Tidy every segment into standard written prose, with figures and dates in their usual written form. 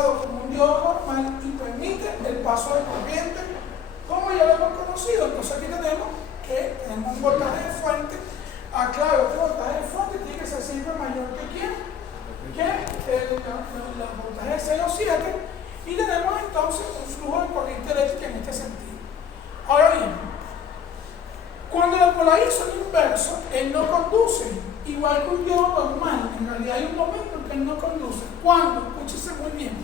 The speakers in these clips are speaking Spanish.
utilizado como un diodo normal y permite el paso de corriente como ya lo hemos conocido. Entonces aquí tenemos un voltaje de fuente. Claro, este voltaje de fuente tiene que ser siempre mayor que ¿quién? Que el voltaje de 0,7, y tenemos entonces un flujo de corriente eléctrica en este sentido. Ahora bien, cuando lo polarizo en inverso, él no conduce, igual que un diodo normal. En realidad hay un momento en que él no conduce. ¿Cuándo? Escúchese muy bien.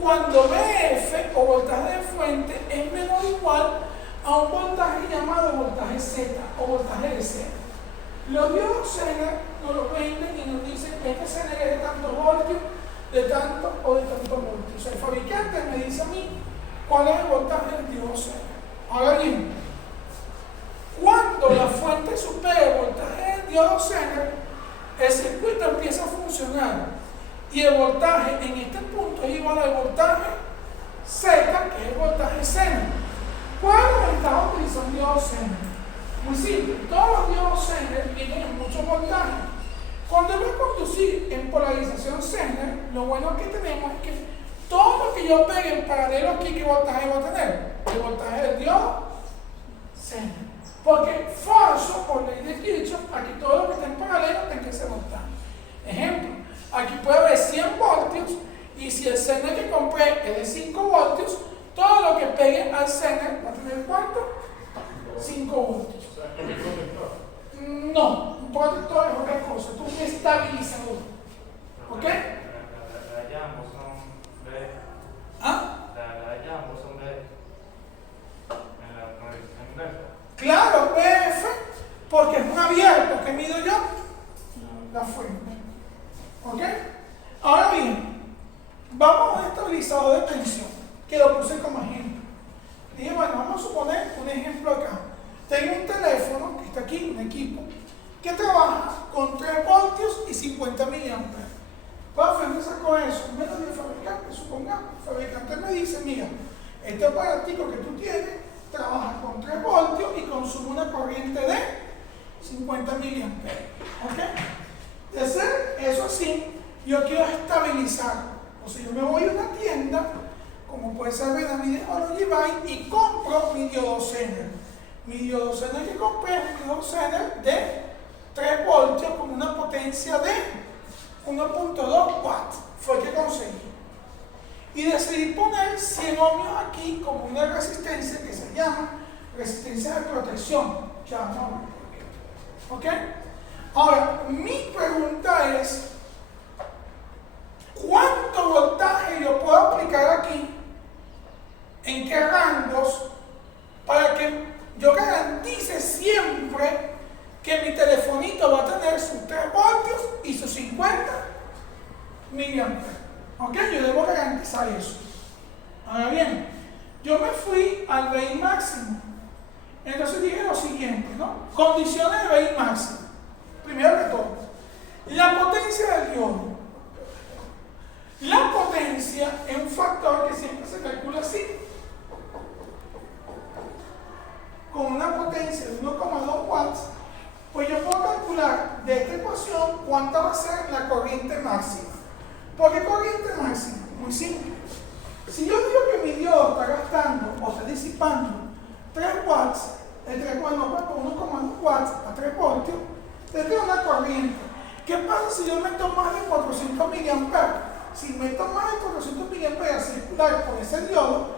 Cuando BF o voltaje de fuente es menor o igual a un voltaje llamado voltaje Z o voltaje de Z. Los diodos Zener nos lo venden y nos dicen que este Zener es de tantos voltios, de tanto o de tantos voltios. El fabricante me dice a mí cuál es el voltaje del diodo Zener. Ahora bien, cuando la fuente supera el voltaje del diodo Zener, el circuito empieza a funcionar y el voltaje en este punto es igual al voltaje Z, que es el voltaje Zener. ¿Cuál es la ventaja de utilizar un diodo Zener? Muy simple, todos los diodos Zener tienen mucho voltaje. Cuando voy a conducir en polarización Zener, lo bueno que tenemos es que todo lo que yo pegue en paralelo aquí, ¿qué voltaje va a tener? El voltaje del diodo Zener. Porque forzo, por ley de Kirchhoff, aquí todo lo que está en paralelo tiene que ser voltaje. Ejemplo, aquí puede haber 100 voltios y si el Zener que compré es de 5 voltios, todo lo que pegue al Zener va a tener ¿cuánto? 5 voltios. No, un protector es otra cosa, es un estabilizador. ¿Ok? Ambos son B. ¿Ah? Ambos son B. En la proyección inversa. Claro, PF, porque es un abierto. ¿Qué mido yo? La fuente. ¿Ok? Ahora bien, vamos a un estabilizador de tensión, que lo puse como ejemplo. Dije, bueno, vamos a suponer un ejemplo acá. Tengo un teléfono que está aquí, un equipo, que trabaja con 3 voltios y 50 miliamperes. ¿Cuál fuente sacó eso? Me lo dio el fabricante, supongamos. El fabricante me dice, mira, este aparatico que tú tienes trabaja con 3 voltios y consume una corriente de 50 miliamperes. ¿Ok? De ser eso así, yo quiero estabilizarlo. O sea, yo me voy a una tienda, como puede ser Benamide o Logibay, y compro mi diodo Zener. Mi diodo Zener que compré es un diodo Zener de 3 voltios con una potencia de 1.2 watts. Fue que conseguí. Y decidí poner 100 ohmios aquí como una resistencia que se llama resistencia de protección. Ya vamos a ver por qué. ¿Ok? Ahora, mi pregunta es, ¿cuánto voltaje yo puedo aplicar aquí? ¿En qué rangos? Para que yo garantice siempre que mi telefonito va a tener sus 3 voltios y sus 50 miliamperes. ¿Ok? Yo debo garantizar eso. Ahora bien, yo me fui al BI máximo. Entonces dije lo siguiente, ¿no? Condiciones de BI máximo. Primero que todo, la potencia del diodo. La potencia es un factor que siempre se calcula así. Con una potencia de 1,2 watts, pues yo puedo calcular de esta ecuación cuánta va a ser la corriente máxima. ¿Por qué corriente máxima? Muy simple. Si yo digo que mi diodo está gastando o está disipando 3 watts, el 3 watts no, por 1,2 watts a 3 voltios, tendría una corriente. ¿Qué pasa si yo meto más de 400 miliamperes? Si meto más de 400 miliamperes a circular por ese diodo,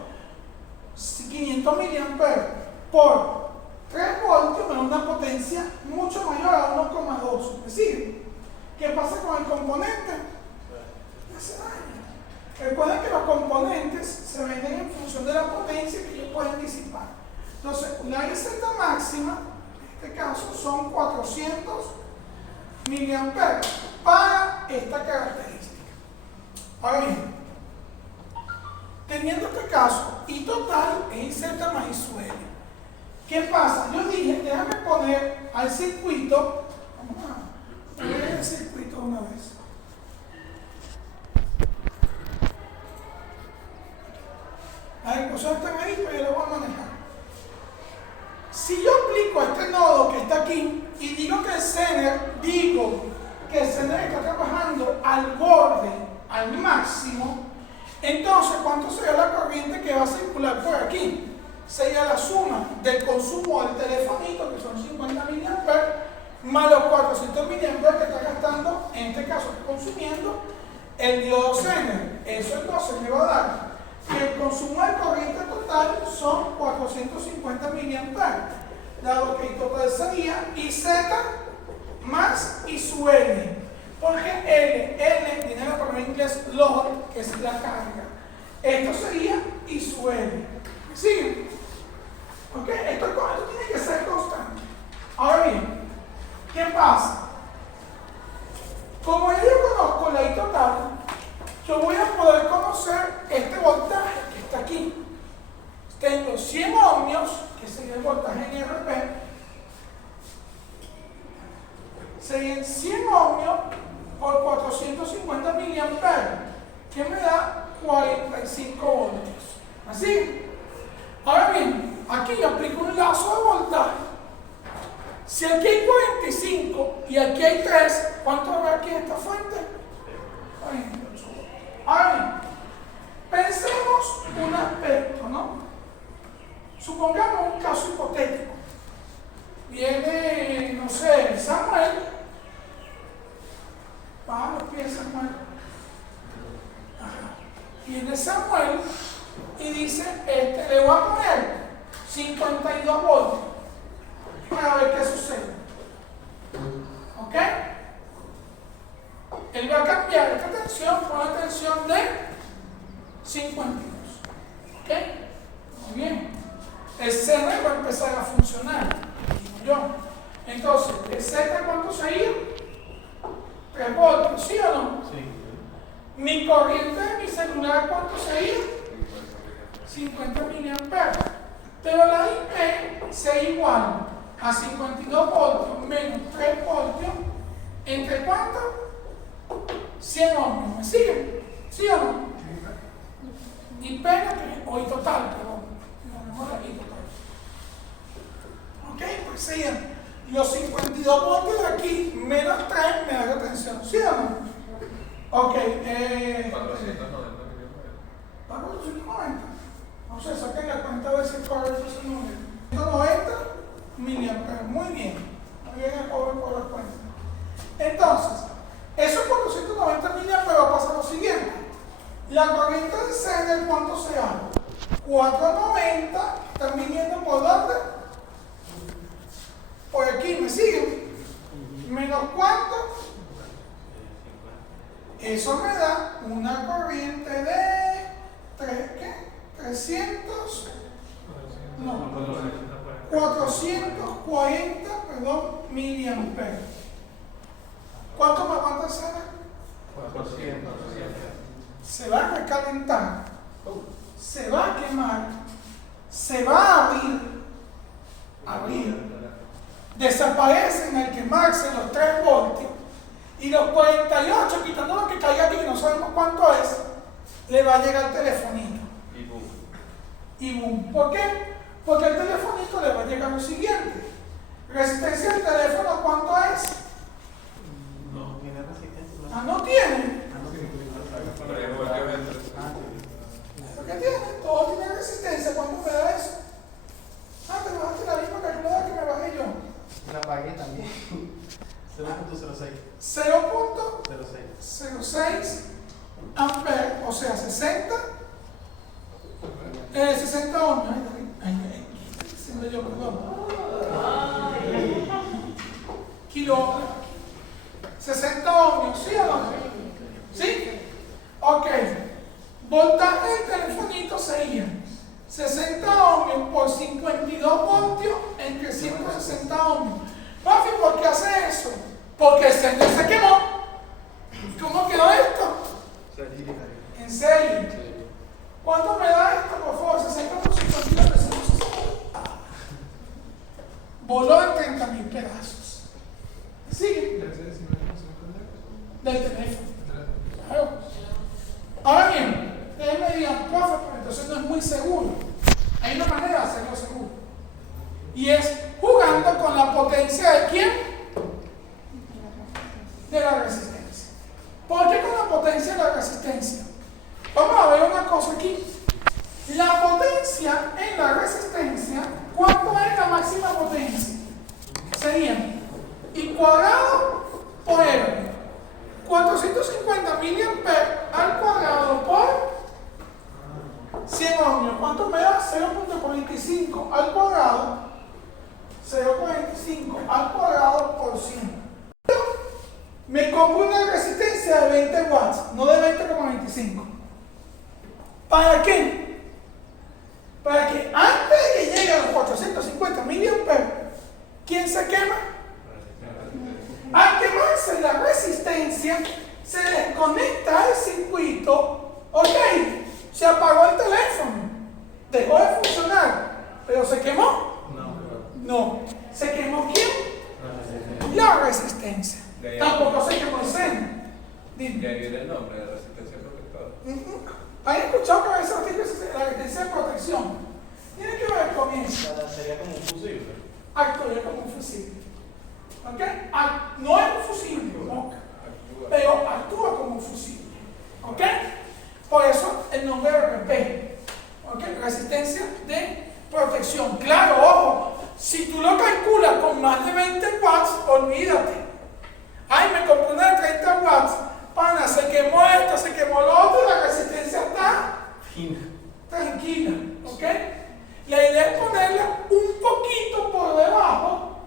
500 miliamperes por 3 voltios me da una potencia mucho mayor a 1,2. ¿Me sigue? ¿Qué pasa con el componente? Se daña. Recuerden que los componentes se venden en función de la potencia que ellos pueden disipar. Entonces, la IZ máxima, en este caso, son 400 miliamperes para esta característica. Ahora bien, teniendo este caso, I total es IZ más I sub L. ¿Qué pasa? Yo dije, déjame poner al circuito, vamos a poner el circuito una vez. Las ecuaciones están ahí, pero yo las voy a manejar. Si yo aplico a este nodo que está aquí y digo que el Zener está trabajando al borde, al máximo, máximo. Entonces, ¿cuánto sería la corriente que va a circular por aquí? Sería la suma del consumo del telefonito, que son 50 mA, más los 400 mA que está gastando, en este caso está consumiendo el diodo Zener. Eso entonces me va a dar que el consumo de corriente total son 450 mA, dado que el total sería IZ más I sub N, porque N viene de la palabra en inglés load, que es la carga. Esto sería I sub N. ¿Me siguen? ¿Ok? Esto tiene que ser constante. Ahora bien, ¿qué pasa? Como yo conozco la I total, yo voy a poder conocer este voltaje que está aquí. Tengo 100 ohmios, que sería el voltaje en RP, serían 100 ohmios por 450 mA, que me da 45 voltios. ¿Así? Ahora bien, aquí yo aplico un lazo de voltaje. Si aquí hay 45 y aquí hay 3, ¿cuánto habrá aquí en esta fuente? 48. Ahora bien, pensemos un aspecto, ¿no? Supongamos un caso hipotético. Viene, no sé, Samuel. Baja los pies, Samuel. Ajá. Viene Samuel y dice, le voy a poner 52 voltios para ver qué sucede. ¿Ok? Él va a cambiar esta tensión por una tensión de 52. ¿Ok? Muy bien. El Zener va a empezar a funcionar. Digo yo. Entonces, ¿el Z cuánto sería? 3 voltios, ¿sí o no? Sí. Mi corriente de mi celular, ¿cuánto sería? 50 mA. Pero la IP sería igual a 52 voltios menos 3 voltios. ¿Entre cuánto? 100 ohmios. ¿Me siguen? ¿Sí o no? IP o I total, perdón. No, mejor la I total. Ok, pues serían los 52 voltios de aquí menos 3 me da la tensión. ¿Sí o no? Ok, 490 ¿para 490? No sé, saquen la cuenta a ver si corre ese número. 190 mA. Muy bien. Muy bien el pobre por la cuenta. Entonces, esos 490 mA va a pasar lo siguiente. La corriente de Zener, ¿cuánto será? 490, ¿están viniendo por dónde? Por aquí, ¿me siguen? ¿Menos cuánto? Eso me da una corriente de 300, no, 440, miliamperes. ¿Cuánto me aguanta el Zener? 400. Se va a recalentar, se va a quemar, se va a abrir, desaparecen al quemarse los 3 voltios y los 48, quitando lo que caiga aquí, no sabemos cuánto es, le va a llegar el telefonito. Y boom. ¿Por qué? Porque el telefonito le va a llegar lo siguiente. Resistencia del teléfono, ¿cuánto es? No tiene resistencia. Ah, no tiene. ¿Por qué tiene? Todo tiene resistencia. ¿Cuánto me da eso? Ah, te bajaste la misma calculadora que me bajé yo. La pagué también. 0.06. 0.06 amperes, o sea, 60 ohmios. Diciendo yo, perdón. Kilo. 60 ohmios, ¿sí o no? ¿Sí? Ok. Voltaje del telefonito sería 60 ohmios por 52 voltios entre 160 ohmios. Papi, ¿por qué hace eso? Porque el Zener se quemó. ¿Cómo quedó esto? En serie. ¿Cuánto me da esto, por favor? 60 por 52, 360. Voló en 30.000 pedazos. ¿Sigue? Del teléfono. Claro. Ahora bien, ustedes me dirán, profe, pero entonces no es muy seguro. Hay una manera de hacerlo seguro. Y es jugando con la potencia de quién? De la resistencia. ¿Por qué con la potencia de la resistencia? cosa aquí. La potencia en la resistencia, ¿cuánto es la máxima potencia? Sería I cuadrado por R. 450 mA al cuadrado por 100 ohmios. ¿Cuánto me da? 0.45 al cuadrado. 0.45 al cuadrado por 100. Me compro una resistencia de 20 watts, no de 20,25. ¿Para qué? Para que antes de que llegue a los 450 mA, ¿quién se quema? Al quemarse la resistencia, se desconecta el circuito. Ok, se apagó el teléfono, dejó de funcionar, pero ¿se quemó? No. ¿Se quemó quién? La resistencia. Tampoco se quemó el seno. De ahí viene el nombre de resistencia protectora. ¿Han escuchado que a veces la resistencia de protección tiene que ver con eso? Sería como un fusible. Actuaría como un fusible. ¿Ok? No es un fusible, ¿no? Pero actúa como un fusible. ¿Ok? Por eso el nombre de RP. ¿Ok? Resistencia de protección. Claro, ojo, si tú lo calculas con más de 20 watts, olvídate. Ay, me compré una de 30 watts. Pana, se quemó esto, se quemó lo otro, y la resistencia está tranquila. ¿Ok? La idea es ponerla un poquito por debajo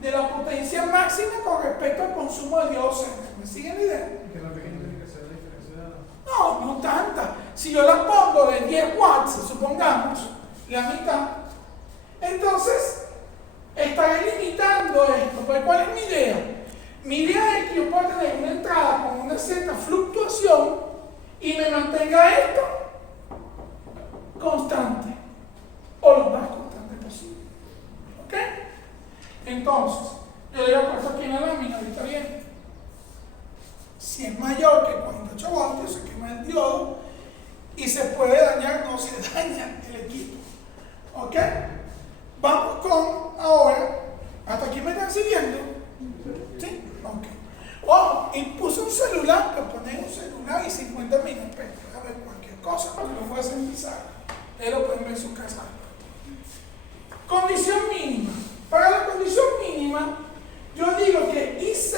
de la potencia máxima con respecto al consumo de dióxido. ¿Me siguen la idea? Que no tiene que ser la diferencia. No, no tanta. Si yo la pongo de 10 watts, supongamos, la mitad, entonces estaré limitando esto. Pues, ¿cuál es mi idea? Mi idea es que yo pueda tener una entrada con una cierta fluctuación y me mantenga esto constante, o lo más constante posible. ¿Ok? Entonces, yo le voy a puesto aquí en la lámina, ahorita bien. Si es mayor que 48 voltios, se quema el diodo y se puede dañar, no se daña el equipo. ¿Ok? Vamos con ahora, ¿hasta aquí me están siguiendo? ¿Sí? Ok. Ojo, y puse un celular, pues poner un celular y 50 minutos, a ver cualquier cosa, porque lo puedes empezar. Ustedes lo pueden ver en su casa. Condición mínima. Para la condición mínima, yo digo que IZ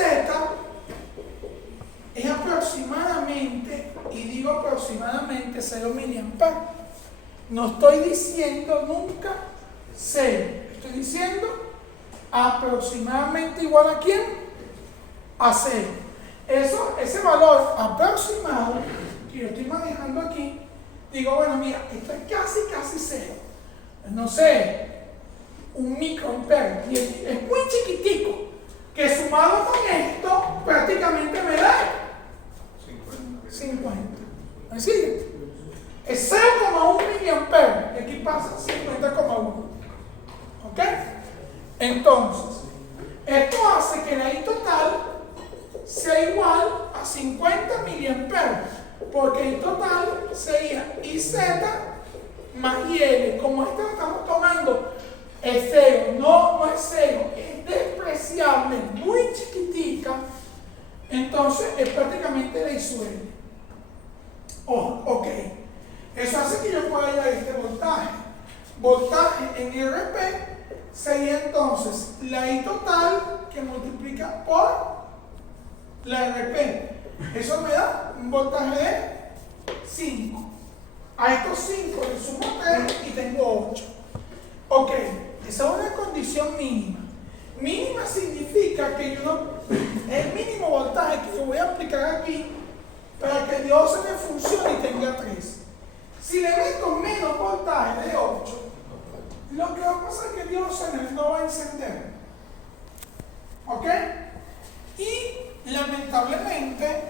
es aproximadamente, y digo aproximadamente 0 mA. No estoy diciendo nunca 0. Estoy diciendo aproximadamente igual a quién? A 0. Ese valor aproximado que yo estoy manejando aquí, digo, bueno, mira, esto es casi 0. No sé, 1 microampere. Y es muy chiquitico, que sumado con esto, prácticamente me da 50. ¿Me sigue? Es 0,1 miliampere. Y aquí pasa 50,1. ¿Ok? Entonces, esto hace que la I total sea igual a 50 miliamperes, porque I total sería IZ más IL. Como esta la estamos tomando, es 0, no es 0, es despreciable, muy chiquitica, entonces es prácticamente la I sub L. Ok, eso hace que yo pueda hallar este voltaje. Voltaje en IRP sería entonces la I total que multiplica por la RP. Eso me da un voltaje de 5. A estos 5 le sumo 3 y tengo 8. Ok, esa es una condición mínima. Mínima significa que yo no, el mínimo voltaje que yo voy a aplicar aquí para que el dióxido me funcione y tenga 3. Si le meto menos voltaje de 8, lo que va a pasar es que el dióxido no va a encender. ¿Ok? Y lamentablemente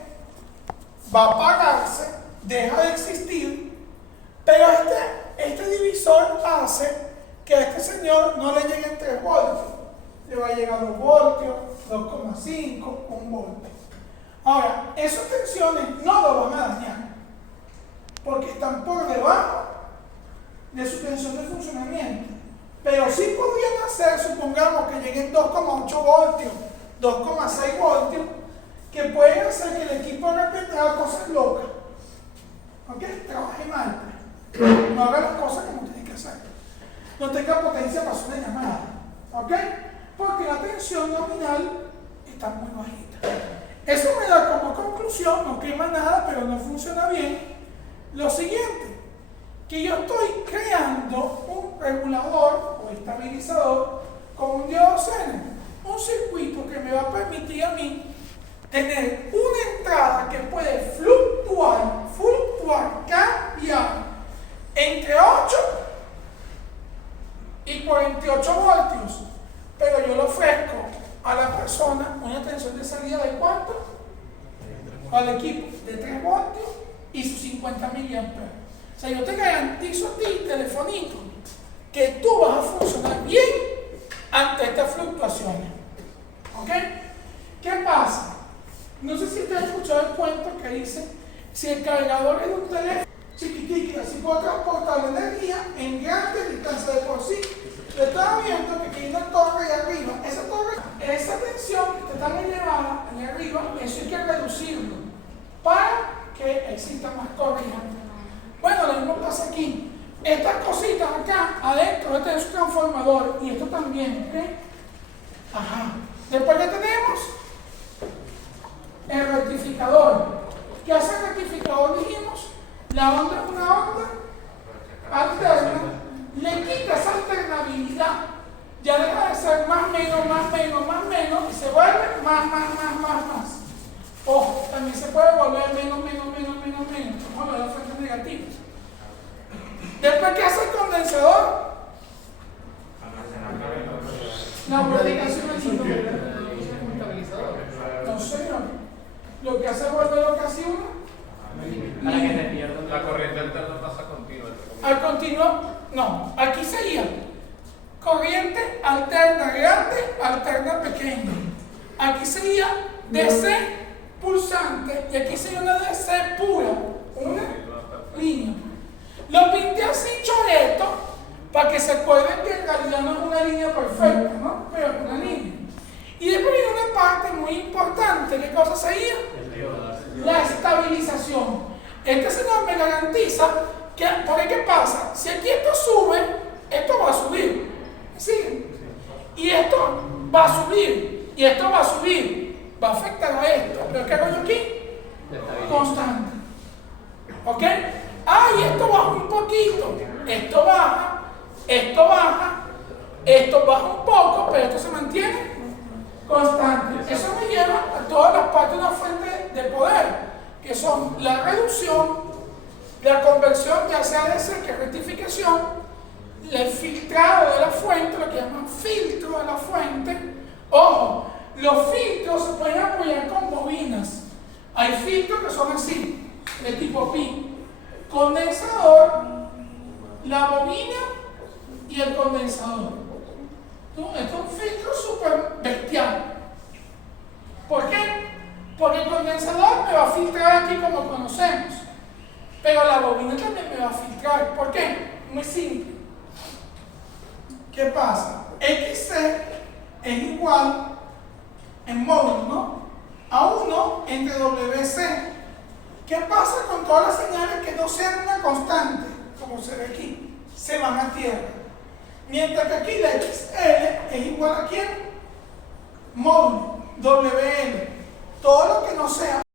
va a apagarse, deja de existir, pero este divisor hace que a este señor no le lleguen 3 voltios, le va a llegar 2 voltios, 2,5, 1 voltio. Ahora, esas tensiones no lo van a dañar, porque están por debajo de su tensión de funcionamiento, pero sí podrían hacer, supongamos que lleguen 2,8 voltios, 2,6 voltios, que pueden hacer que el equipo de repente haga cosas locas. ¿Ok? Trabaje mal. No haga las cosas como tiene que hacer. No tenga potencia para hacer una llamada. ¿Ok? Porque la tensión nominal está muy bajita. Eso me da como conclusión, no quema nada, pero no funciona bien, lo siguiente, que yo estoy creando un regulador o estabilizador con un diodoceno, un circuito que me va a permitir a mí tener una entrada que puede fluctuar, cambiar entre 8 y 48 voltios, pero yo le ofrezco a la persona una tensión de salida de ¿cuánto? Al equipo de 3 voltios y sus 50 miliamperes. O sea, yo te garantizo a ti, telefonito, que tú vas a funcionar bien ante estas fluctuaciones. ¿Ok? ¿Qué pasa? No sé si usted ha escuchado el cuento que dice, si el cargador es de un teléfono chiquitico, así puede transportar la energía en grandes distancias de por sí. Yo estaba viendo que aquí hay una torre ahí arriba. Esa tensión que está tan elevada ahí arriba, eso hay que reducirlo para que exista más corriente. Bueno, lo mismo pasa aquí. Estas cositas acá adentro de tener su transformador y esto también, ¿ok? Ajá. Después que tenemos el rectificador. ¿Qué hace el rectificador? Dijimos, la onda es una onda alterna, le quita esa alternabilidad, ya deja de ser más, menos, y se vuelve más. Ojo, también se puede volver menos, vamos a ver las fuentes negativas. Después, ¿qué hace el condensador? La predicación del síndrome. No, señor. Lo que hace es volver lo que hace uno. Para que se pierda La corriente alterna pasa continua. Al continuo, no. Aquí sería corriente alterna grande, alterna pequeña. Aquí sería DC pulsante y aquí sería una DC pura, una línea. Lo pinté así choreto para que se acuerden que en realidad no es una línea perfecta, ¿no? Pero es una línea. Y después viene una parte muy importante. ¿Qué cosa sería? La estabilización. Este señor me garantiza que, porque ¿qué pasa? Si aquí esto sube, esto va a subir. ¿Sí? Y esto va a subir, y esto va a subir, va a afectar a esto. ¿Pero qué hago yo aquí? Constante. ¿Ok? Y esto baja un poquito, esto baja, esto baja un poco, pero esto se mantiene constante. Eso me lleva a todas las partes de una fuente de poder, que son la reducción, la conversión, ya sea DC, que es rectificación, el filtrado de la fuente, lo que llaman filtro de la fuente. Ojo, los filtros se pueden apoyar con bobinas. Hay filtros que son así, de tipo pi. Condensador, la bobina y el condensador. Esto es un filtro súper bestial. ¿Por qué? Porque el condensador me va a filtrar aquí como conocemos, pero la bobina también me va a filtrar. ¿Por qué? Muy simple. ¿Qué pasa? XC es igual en módulo, ¿no? A 1 entre WC. ¿Qué pasa con todas las señales que no sean una constante? Como se ve aquí, se van a tierra. Mientras que aquí la XL es igual a ¿quién? Módulo, WL. Todo lo que no sea